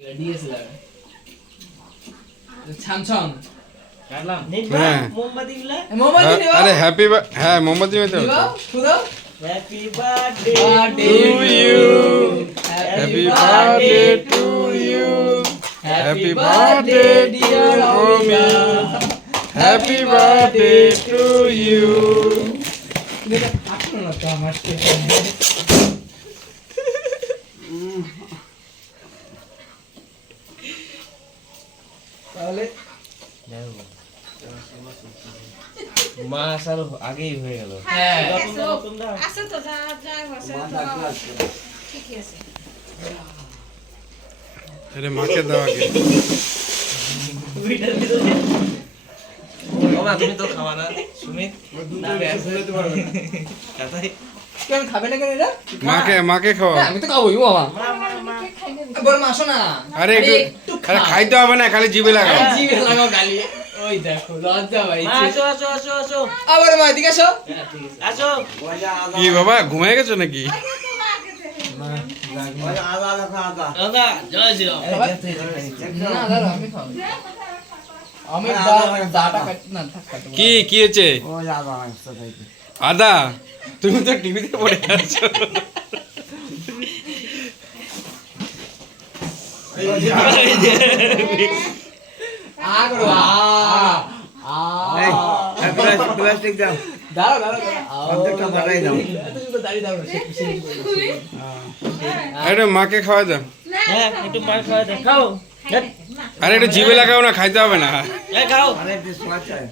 DSLR Samsung কাটলাম হ্যাঁ মোমবাতি গুলা মোবাইল নিও আরে হ্যাপি হ্যাঁ মোমবাতি মেতে নিও খুদাও happy birthday to you. Happy birthday to you. Happy birthday dear Omi. Happy birthday to you. এটা কাটলো না তো আমার থেকে তাহলে মাস আর আগেই হয়ে গেল হ্যাঁ আছে তো যা যা আছে তো ঠিকই আছে আরে মাকে দাও আগে বাবা তুমি তো খাওয়া না সুমিত না বেরতে পারবে না তাই কেন খাবে না কেন এটা মাকে খাওয়া হ্যাঁ, আমি তো খাবোই বাবা বড় মাসো না আরে একটু আরে খাইতে হবে না খালি জিভে লাগাও জিভে লাগাও গালি ওই দেখো লজ্জা মা পাইছে আসো আসো আসো আসো আবার মা এদিকে আসো হ্যাঁ ঠিক আছে আসো কি বাবা ঘুমিয়ে গেছো নাকি দাদা জয় শ্রীরাম না দাঁড়া আমি খাবো আমি দাটা কাট না থাক কাটো কি হয়েছে আদা তুমি তো টিভিতে পড়ে আছো আ করো প্লাস্টিক দাও দাঁড়াও দাঁড়াও অর্ধেকটা বাড়াই দাও। এত সুন্দর দাঁড়িয়ে দাও আরে মাকে খাওয়া দাও হ্যাঁ একটু পার খাওয়া দে খাও আরে একটু জিভে লাগাও না খাইতে হবে না এই খাও আরে একটু সোয়া চাই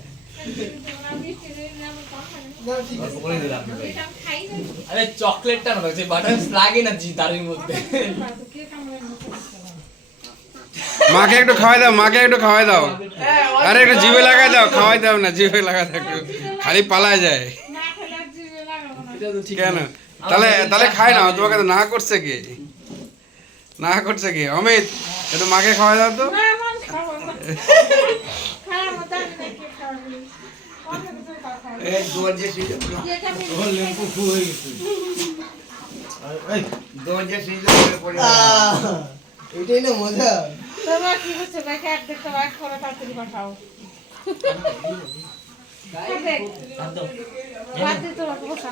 আরে চকলেটটা না যে বাটার লাগে না জি দাঁড়ির মধ্যে মাকে একটু খাওয়াই দাও আরে একটু জিভে লাগাই দাও খাওয়াই দাও না জিভে লাগাই দাও একটু খালি পালায় যায় এটা তো ঠিক কেন তাহলে খাই না তোমাকে তো না করছে কি অমিত একটু মাকে খাওয়াই দাও তো এই দরজে সিজে দরজে সিজে পড়ে এটাই না মজা তোমার কি হচ্ছে ভাই কাট দেখতে ভাই করে তাড়াতাড়ি পাঠাও দেখ বাদ দে তোরা বসা